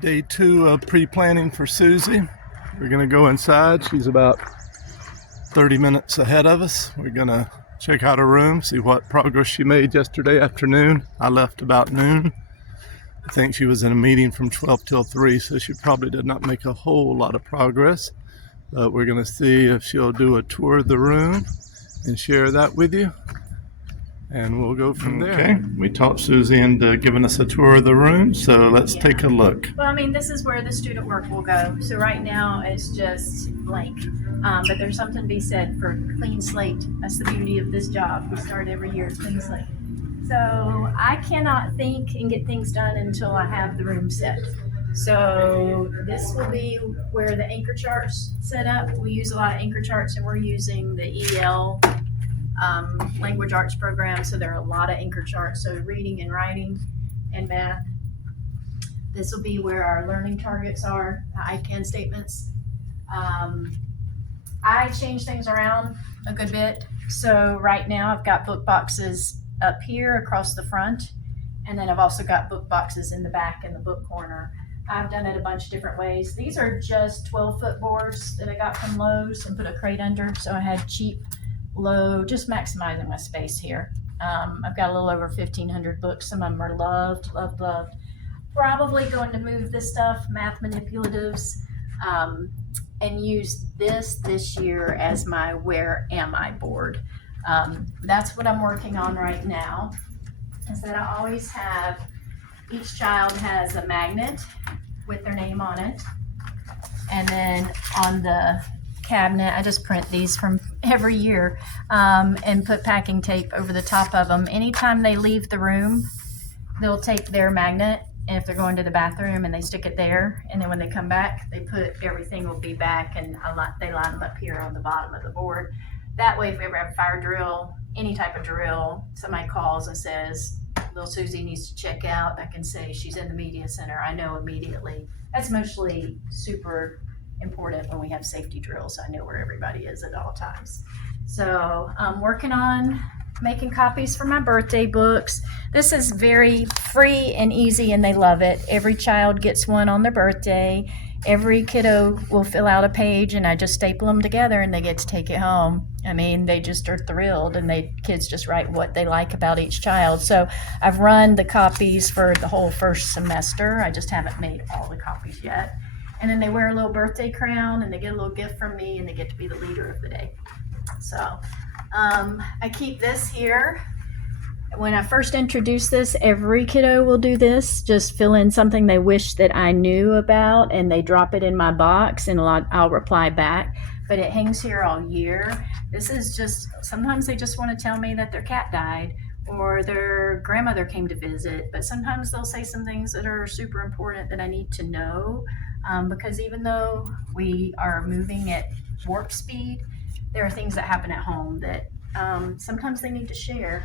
Day 2 of pre-planning for Susie. We're going to go inside. She's about 30 minutes ahead of us. We're going to check out her room, see what progress she made yesterday afternoon. I left about noon. I think she was in a meeting from 12 till 3, so she probably did not make a whole lot of progress. But we're going to see if she'll do a tour of the room and share that with you. And we'll go from there. Okay, we talked Susie into giving us a tour of the room, so let's take a look. Well, I mean, this is where the student work will go. So right now it's just blank. But there's something to be said for clean slate. That's the beauty of this job. We start every year clean slate. So I cannot think and get things done until I have the room set. So this will be where the anchor charts set up. We use a lot of anchor charts, and we're using the EL language arts program, so there are a lot of anchor charts, so reading and writing and math. This will be where our learning targets are, I can statements. I change things around a good bit, so right now I've got book boxes up here across the front, and then I've also got book boxes in the back in the book corner. I've done it a bunch of different ways. These are just 12-foot boards that I got from Lowe's and put a crate under, so I had cheap, low, just maximizing my space here. I've got a little over 1,500 books. Some of them are loved. Probably going to move this stuff, math manipulatives, and use this year as my where am I board. That's what I'm working on right now, is that I always have, each child has a magnet with their name on it, and then on the cabinet, I just print these from every year and put packing tape over the top of them. Anytime they leave the room, they'll take their magnet, and if they're going to the bathroom, and they stick it there, and then when they come back, they put everything will be back, and they line them up here on the bottom of the board. That way, if we ever have a fire drill, any type of drill, somebody calls and says, little Susie needs to check out, I can say she's in the media center. I know immediately. That's mostly super important when we have safety drills. I know where everybody is at all times. So I'm working on making copies for my birthday books. This is very free and easy, and they love it. Every child gets one on their birthday. Every kiddo will fill out a page, and I just staple them together, and they get to take it home. I mean, they just are thrilled, and kids just write what they like about each child. So I've run the copies for the whole first semester. I just haven't made all the copies yet. And then they wear a little birthday crown, and they get a little gift from me, and they get to be the leader of the day. So I keep this here. When I first introduced this, every kiddo will do this. Just fill in something they wish that I knew about, and they drop it in my box, and I'll reply back. But it hangs here all year. This is just, sometimes they just want to tell me that their cat died or their grandmother came to visit. But sometimes they'll say some things that are super important that I need to know. Because even though we are moving at warp speed, there are things that happen at home that sometimes they need to share.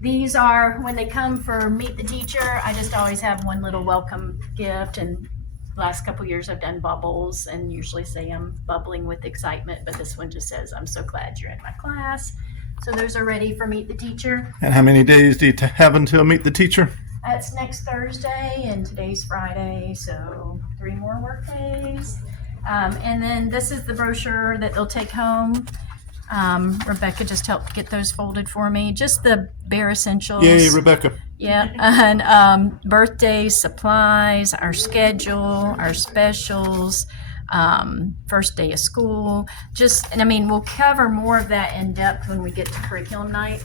These are, when they come for Meet the Teacher, I just always have one little welcome gift, and the last couple years I've done bubbles and usually say I'm bubbling with excitement, but this one just says, I'm so glad you're in my class. So those are ready for Meet the Teacher. And how many days do you have until Meet the Teacher? It's next Thursday, and today's Friday, so 3 more work days. And then this is the brochure that they'll take home. Rebecca just helped get those folded for me. Just the bare essentials. Yay, Rebecca. Yeah, and birthday supplies, our schedule, our specials, first day of school. We'll cover more of that in depth when we get to curriculum night.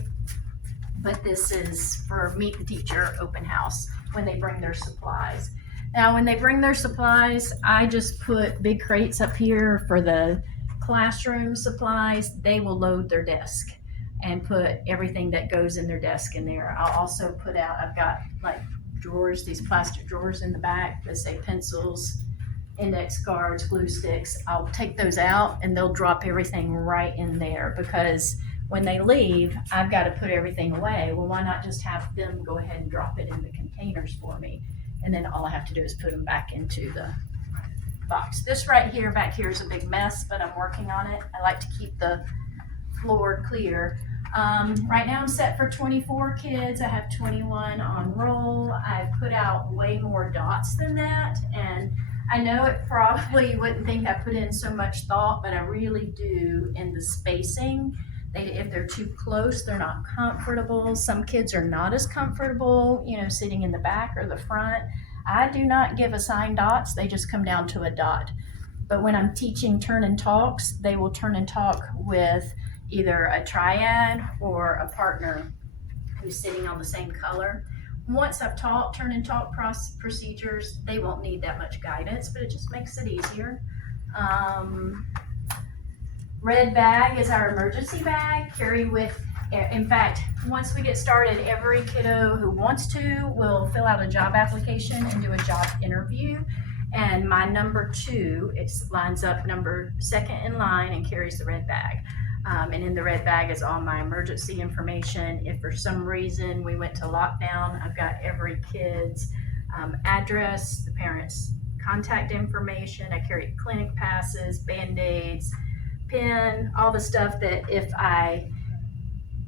But this is for Meet the Teacher open house when they bring their supplies. Now, when they bring their supplies, I just put big crates up here for the classroom supplies. They will load their desk and put everything that goes in their desk in there. I'll also put out, I've got like drawers, these plastic drawers in the back that say pencils, index cards, glue sticks. I'll take those out, and they'll drop everything right in there, because when they leave, I've got to put everything away. Well, why not just have them go ahead and drop it in the containers for me? And then all I have to do is put them back into the box. This right here, back here, is a big mess, but I'm working on it. I like to keep the floor clear. Right now I'm set for 24 kids. I have 21 on roll. I've put out way more dots than that, and I know it probably you wouldn't think I put in so much thought, but I really do in the spacing. If they're too close, they're not comfortable. Some kids are not as comfortable, sitting in the back or the front. I do not give assigned dots. They just come down to a dot. But when I'm teaching turn and talks, they will turn and talk with either a triad or a partner who's sitting on the same color. Once I've taught turn and talk procedures, they won't need that much guidance, but it just makes it easier. Red bag is our emergency bag. Carry with, in fact, once we get started, every kiddo who wants to will fill out a job application and do a job interview. And my number 2, it lines up second in line and carries the red bag. And in the red bag is all my emergency information. If for some reason we went to lockdown, I've got every kid's address, the parents' contact information. I carry clinic passes, Band-Aids, pen, all the stuff that if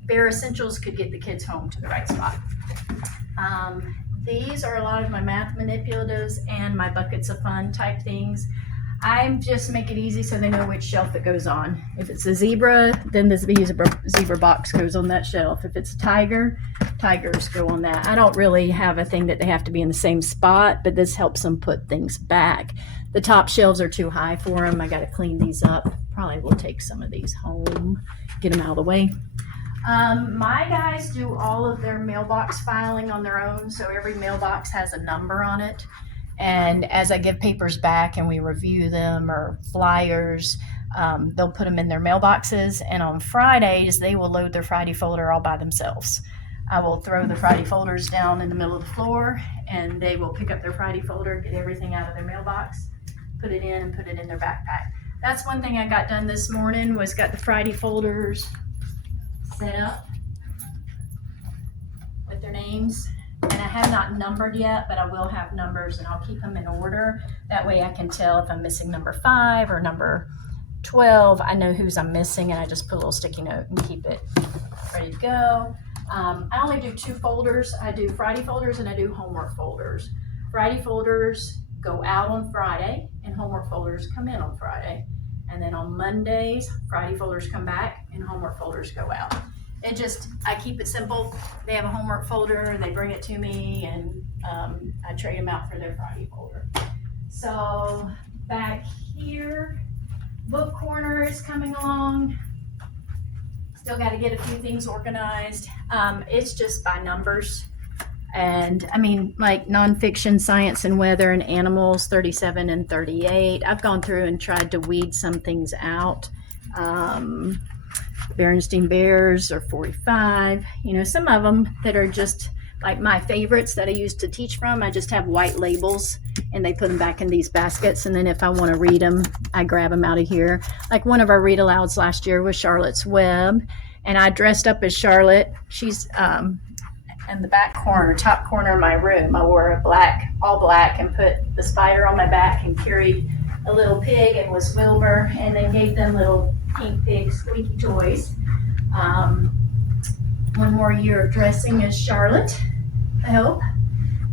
bare essentials could get the kids home to the right spot. These are a lot of my math manipulatives and my buckets of fun type things. I just make it easy so they know which shelf it goes on. If it's a zebra, then the zebra box goes on that shelf. If it's a tiger, tigers go on that. I don't really have a thing that they have to be in the same spot, but this helps them put things back. The top shelves are too high for them. I got to clean these up. Probably will take some of these home, get them out of the way. My guys do all of their mailbox filing on their own, so every mailbox has a number on it. And as I give papers back and we review them or flyers, they'll put them in their mailboxes. And on Fridays, they will load their Friday folder all by themselves. I will throw the Friday folders down in the middle of the floor, and they will pick up their Friday folder, get everything out of their mailbox, put it in, and put it in their backpack. That's one thing I got done this morning, was got the Friday folders set up with their names. And I have not numbered yet, but I will have numbers, and I'll keep them in order. That way I can tell if I'm missing number 5 or number 12. I know whose I'm missing, and I just put a little sticky note and keep it ready to go. I only do 2 folders. I do Friday folders and I do homework folders. Friday folders go out on Friday, and homework folders come in on Friday. And then on Mondays, Friday folders come back and homework folders go out. I keep it simple. They have a homework folder, they bring it to me, and I trade them out for their Friday folder. So back here, book corner is coming along. Still got to get a few things organized. It's just by numbers. And I mean, like nonfiction, science and weather and animals, 37 and 38. I've gone through and tried to weed some things out. Berenstain Bears are 45. Some of them that are just like my favorites that I used to teach from, I just have white labels and they put them back in these baskets. And then if I want to read them, I grab them out of here. Like one of our read alouds last year was Charlotte's Web. And I dressed up as Charlotte. She's in the top corner of my room. I wore all black, and put the spider on my back and carried a little pig and was Wilbur, and then gave them little pink pig squeaky toys. One more year of dressing as Charlotte, I hope.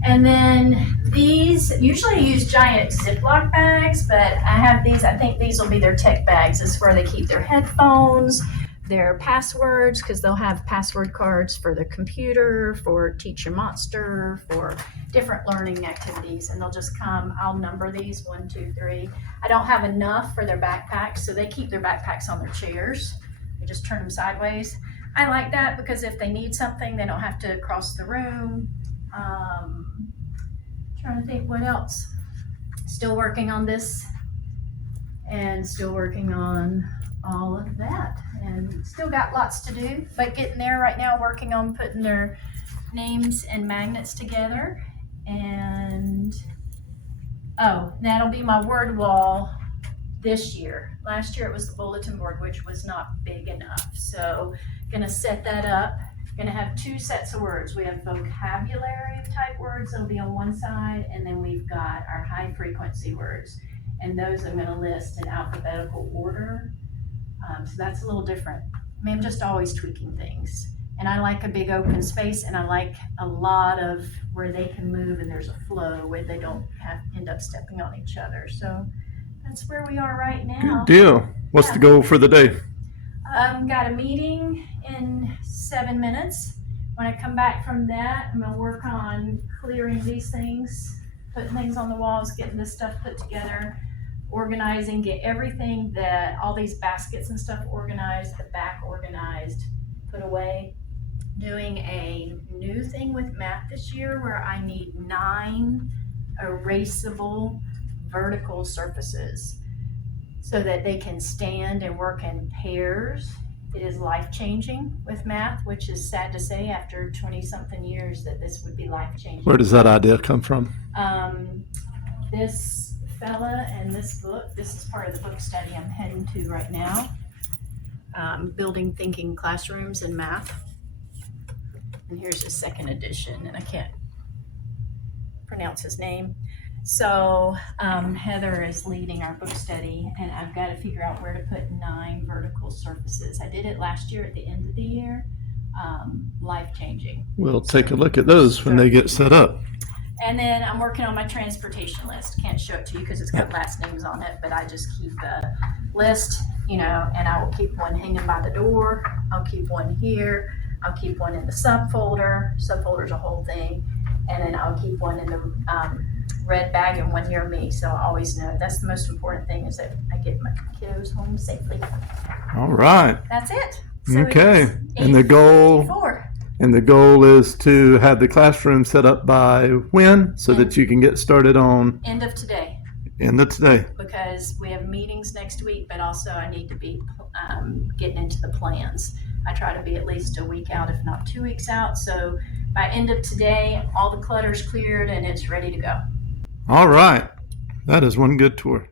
And then these, usually I use giant Ziploc bags, but I have these, I think these will be their tech bags. This is where they keep their headphones, their passwords, because they'll have password cards for the computer, for Teach Your Monster, for different learning activities. And they'll just come, I'll number these 1, 2, 3. I don't have enough for their backpacks, so they keep their backpacks on their chairs. They just turn them sideways. I like that because if they need something, they don't have to cross the room. Trying to think what else. Still working on this and still working on all of that, and still got lots to do, but getting there right now, working on putting their names and magnets together. And that'll be my word wall this year. Last year it was the bulletin board, which was not big enough, so gonna set that up. Gonna have 2 sets of words. We have vocabulary type words that'll be on one side, and then we've got our high frequency words, and those I'm gonna list in alphabetical order. So that's a little different I mean, I'm just always tweaking things. And I like a big open space, and I like a lot of where they can move and there's a flow where they don't end up stepping on each other. So that's where we are right now. Good deal. What's the goal for the day? Got a meeting in 7 minutes. When I come back from that, I'm gonna work on clearing these things, putting things on the walls, getting this stuff put together, organizing, get everything all these baskets and stuff organized, the back organized, put away. Doing a new thing with math this year where I need 9 erasable vertical surfaces so that they can stand and work in pairs. It is life-changing with math, which is sad to say after 20-something years that this would be life-changing. Where does that idea come from? This fella and this book, this is part of the book study I'm heading to right now. Building Thinking Classrooms in Math. And here's the second edition, and I can't pronounce his name. So Heather is leading our book study, and I've got to figure out where to put 9 vertical surfaces. I did it last year at the end of the year. Life-changing. We'll take a look at those when they get set up. And then I'm working on my transportation list. Can't show it to you because it's got last names on it, but I just keep a list, and I will keep one hanging by the door. I'll keep one here. I'll keep one in the subfolder. Subfolder's a whole thing. And then I'll keep one in the red bag and one near me. So I always know that's the most important thing is that I get my kiddos home safely. All right. That's it. So okay. And the goal is to have the classroom set up by when so that you can get started on end of today. End of today. Because we have meetings next week, but also I need to be getting into the plans. I try to be at least a week out, if not 2 weeks out. So by end of today, all the clutter's cleared and it's ready to go. All right. That is one good tour.